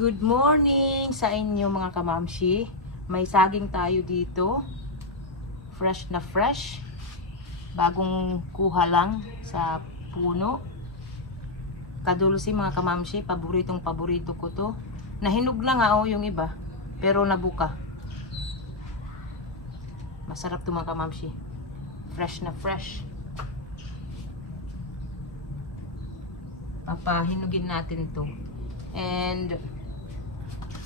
Good morning sa inyo mga kamamshi. May saging tayo dito. Fresh na fresh. Bagong kuha lang sa puno. Kadulsi mga kamamshi. Paborito ko to. Nahinog lang yung iba. Pero nabuka. Masarap to mga kamamshi. Fresh na fresh. Papahinugin natin to. And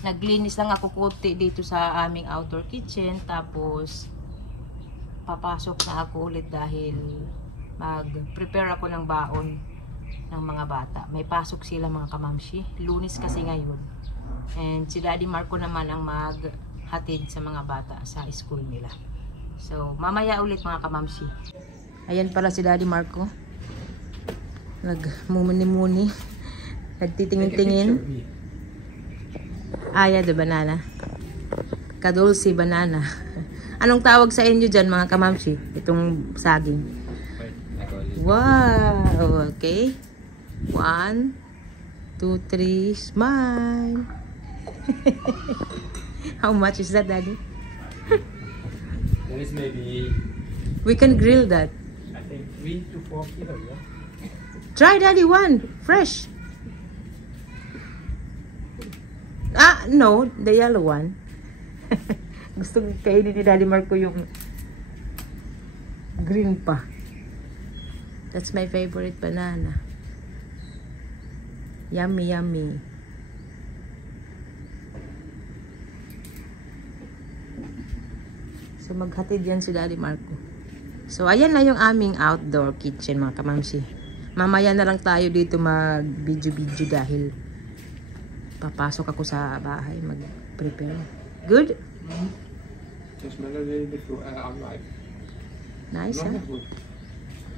naglinis lang ako konti dito sa aming outdoor kitchen. Tapos papasok na ako ulit dahil mag-prepare ako ng baon ng mga bata. May pasok sila mga kamamshi. Lunes kasi ngayon. And si Daddy Marco naman ang maghatid sa mga bata sa school nila. So mamaya ulit mga kamamshi. Ayan pala si Daddy Marco. Nagmumuni-muni. Nagtitingin-tingin. Aya de banana. Kadulsi banana. Anong tawag sa inyo dyan mga kamamshi? Itong saging. Wow! Okay. 1, 2, 3, smile! How much is that, Daddy? That is maybe... We can grill that. I think 3 to 4 kilos, yeah? Try, Daddy, one. Fresh. No, the yellow one. Gusto kainin ni Daddy Marco yung green pa. That's my favorite banana. Yummy, yummy. So maghatid yan si Daddy Marco. So ayan na yung aming outdoor kitchen mga kamamsi. Mamaya na lang tayo dito mag-video dahil papasok ako sa bahay mag-prepare. Good? Just smell a little bit alive. Nice, huh?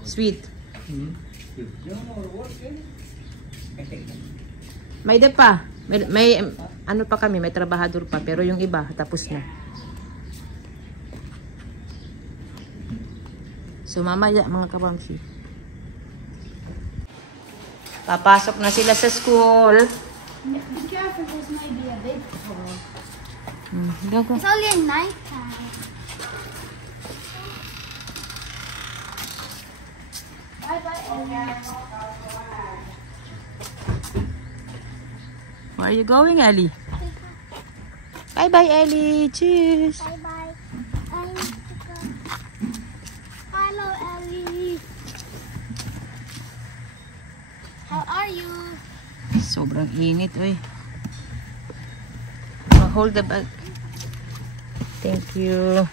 Sweet. May iba pa. May ano pa kami, may trabahador pa. Pero yung iba, tapos na. So mamaya mga kabamsi. Papasok na sila sa school. Be careful, this might be a big hole. Go. It's only at night time. Bye bye, Ellie. Where are you going, Ellie? Bye bye, Ellie. Cheers. Bye bye. Hello, Ellie. How are you? Sobrang init, oy. Hold the bag. Thank you.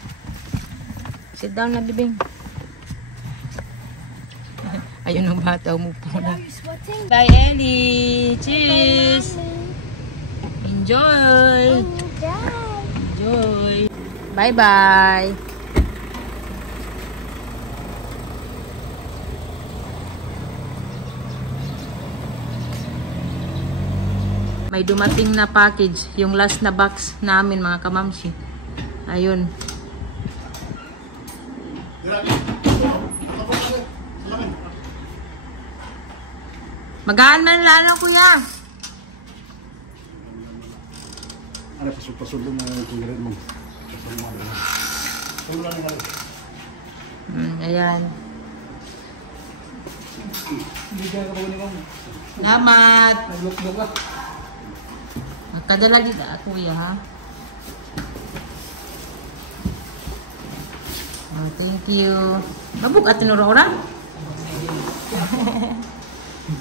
Sit down na, bibing. Ayun ang bata, umupo na. Are you sweating? Bye, Ellie. Cheers. Enjoy. Enjoy. Bye-bye. May dumating na package. Yung last na box namin mga kamamshi. Ayun. Magaan man lang kuya. Ano pasul mo yung tingin mo. Ayan. Salamat. Magkadala dito kuya ha. Oh, thank you. Mabuk at tinura-ura?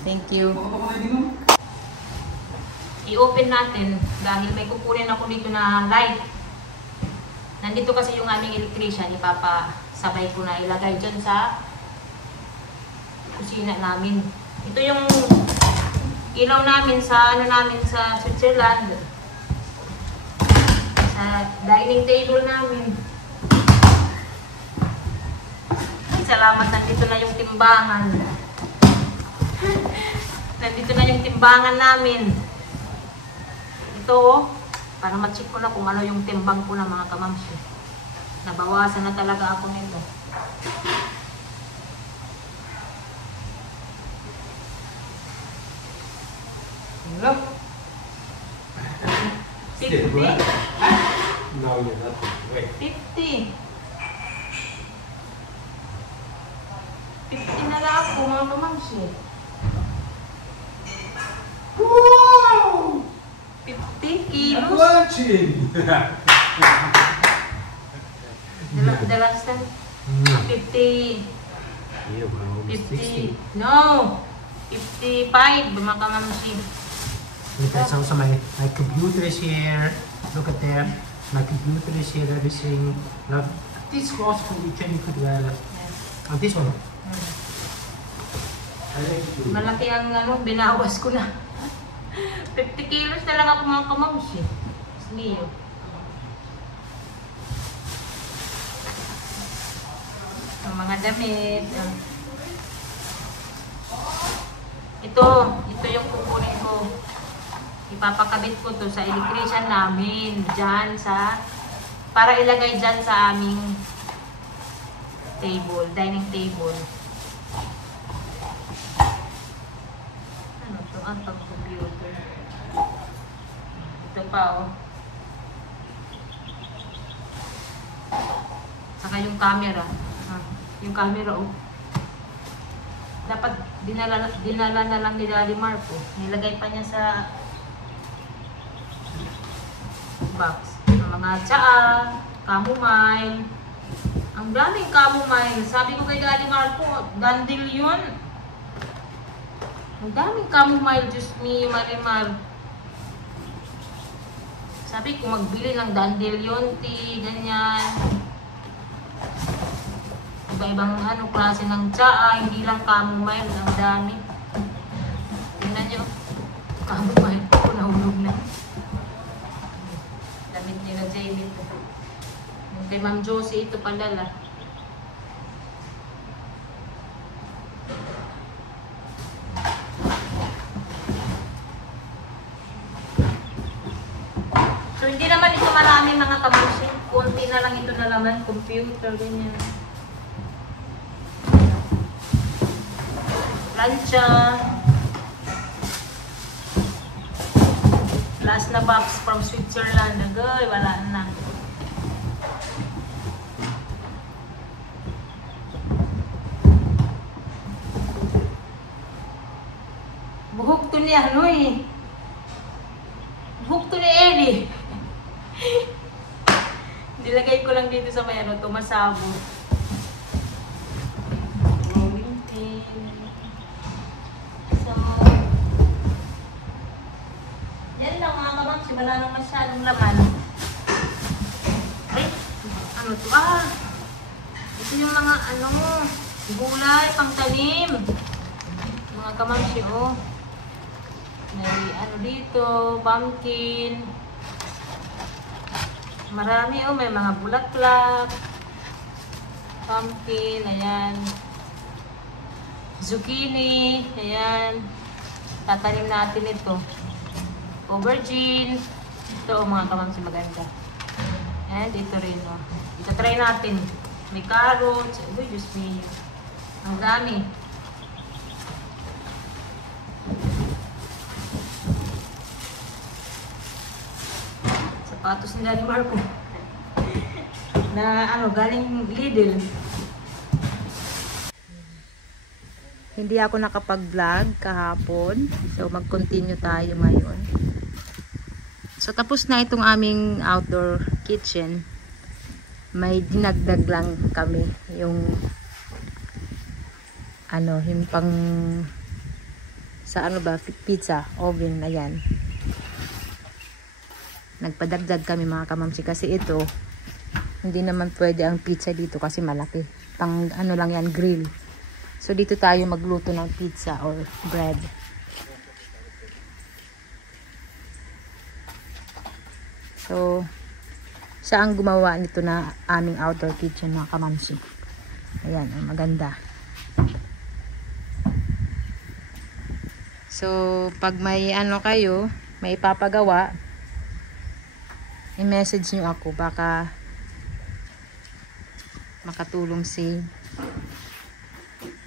Thank you. I-open natin dahil may kukunin ako dito na light. Nandito kasi yung aming electrician. Ipapasabay ko na ilagay dyan sa kusina namin. Ito yung ilaw namin sa sa Switzerland. Sa dining table namin. Salamat, nandito na yung timbangan. Nandito na yung timbangan namin. Ito, para ma-check ko na kung ano yung timbang ko na mga kamamsi. Nabawasan na talaga ako nito. Hello? No, you're not. Wait. 50. 50 na lang ako, mga kamamsi. Wow! 50 kilos. Watching! The last time, 50. Yeah, bro. 50. No! 55, mga kamamsi. Look at also my computer is here. Look at them. My computer is here. Everything. Now, this was for which you could this one. Malaki ang binawas ko na. 50 kilos na lang ako, mga kamamsi. Liyo. Ang mga damit. Ito yung kukunin ko. Ipapakabit ko to sa electrician namin. Dyan para ilagay dyan sa aming table, dining table. Ano to? Ang computer. Ito pa, oh. Saka yung camera. Yung camera, oh. Dapat dinala na lang ni Daddy Marco. Nilagay pa niya sa box. Ang mga tsaa, chamomile. Ang daming chamomile. Sabi ko kay Daddy Marco, dandelion. Ang daming chamomile, Diyos me, Marimar. Sabi ko, magbili ng dandelion tea, ganyan. Iba-ibang klase ng tsaa, hindi lang chamomile, ang dami. Tingnan nyo, chamomile ko, nahulog na. Damit nila Jamie ito. Yung kay Ma'am Josie, ito palala. So, hindi naman ito marami, mga kamamsi. Kunti na lang ito na laman, computer, ganyan. Plancha. Last na box from Switzerland. Agay, wala na. Buhok to ni ano eh. Buhok to ni Ellie. Nilagay ko lang dito sa may tumasabo. Rolling pin. So, yan lang mga kamamsi. Wala nang masyadong laman. Ay, ano to? Ito yung mga gulay, pangtanim. Mga kamamsi, oh. May dito, pumpkin. Marami, oh. May mga bulaklak. Pumpkin, ayan. Zucchini, ayan. Tatanim natin ito. Aubergine. Ito, mga kamamsi, maganda. And ito rin, oh. Ito try natin. May carrots. Uy, Diyos me. Ang dami. Sapatos ni Daddy Marco. Na galing Lidl. Hindi ako nakapag-vlog kahapon. So, mag-continue tayo ngayon. So, tapos na itong aming outdoor kitchen. May dinagdag lang kami. Yung pang sa pizza oven. Ayan. Nagpadagdag kami, mga kamamsi. Kasi ito, hindi naman pwede ang pizza dito kasi malaki. Pang lang yan, grill. So, dito tayo magluto ng pizza or bread. So, siya ang gumawa nito na aming outdoor kitchen, mga kamamsi. Ayan, maganda. So, pag may kayo, may ipapagawa, i-message nyo ako. Baka makatulong si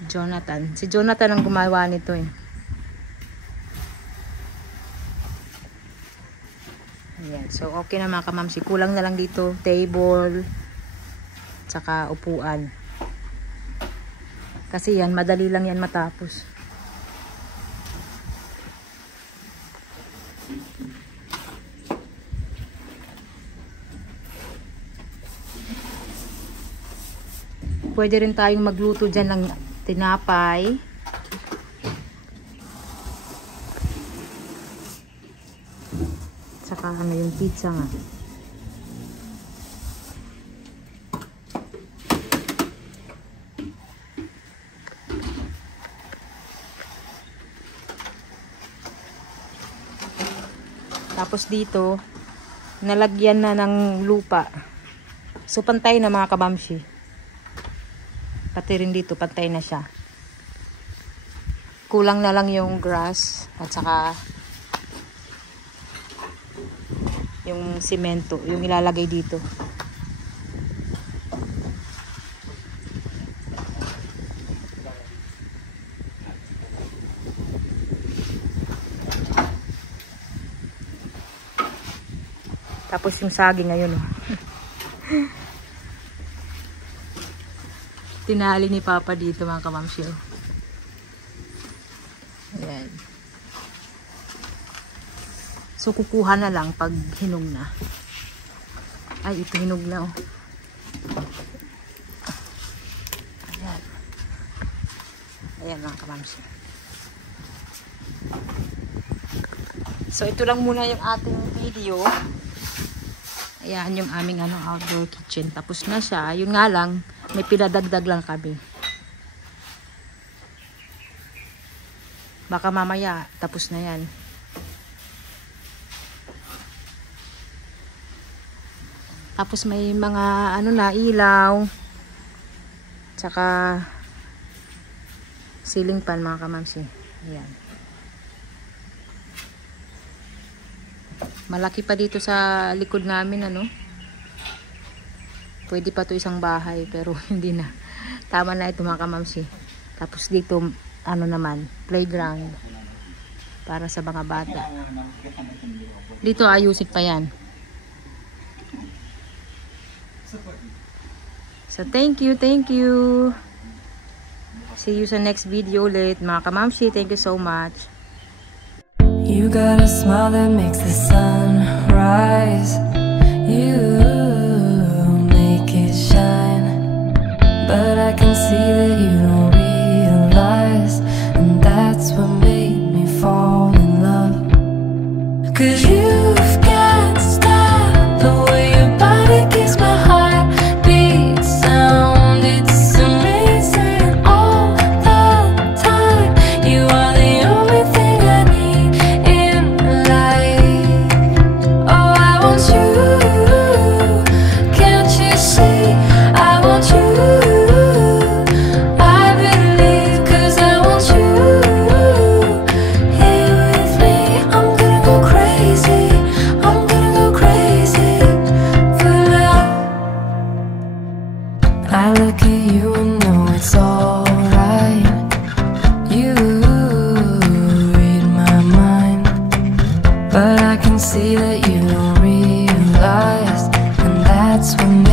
Jonathan. Si Jonathan ang gumawa nito eh. Ayan. So, okay na mga kamamsi. Kulang na lang dito, table, tsaka upuan. Kasi yan, madali lang yan matapos. Pwede rin tayong magluto dyan ng tinapay. Tsaka ano yung pizza nga. Tapos dito, nalagyan na ng lupa. So, pantay na mga kabamshi. Pati rin dito, pantay na siya. Kulang na lang yung grass at saka yung simento, yung ilalagay dito. Tapos yung saging ngayon. Tinali ni Papa dito mga kamamsi. Ayan. So kukuha na lang pag hinog na. Ay, ito hinog na oh. Ayan. Ayan mga kamamsi. So ito lang muna yung ating video. Ayan yung aming outdoor kitchen. Tapos na siya. Yun nga lang, may pinadagdag lang kami. Baka mamaya, tapos na yan. Tapos may mga ilaw. Tsaka ceiling fan mga kamamsi. Ayan. Malaki pa dito sa likod namin Pwede pa to isang bahay pero hindi na. Tama na ito mga kamamsi. Tapos dito naman, playground para sa mga bata. Dito ayusin pa yan. So thank you. See you sa next video ulit mga kamamsi. Thank you so much. You got a smile that makes the sun rise. You make it shine. But I can see that you don't realize. And that's what made me fall in love. 'Cause you've got style. The way your body keeps my heart beat sound. It's amazing all the time. You are the only thing I need in life. Oh, I want you. Can't you see? I want you. I believe 'cause I want you here with me. I'm gonna go crazy. I'm gonna go crazy for love. I look at you and know it's alright. You read my mind, but I can see that you don't realize, and that's what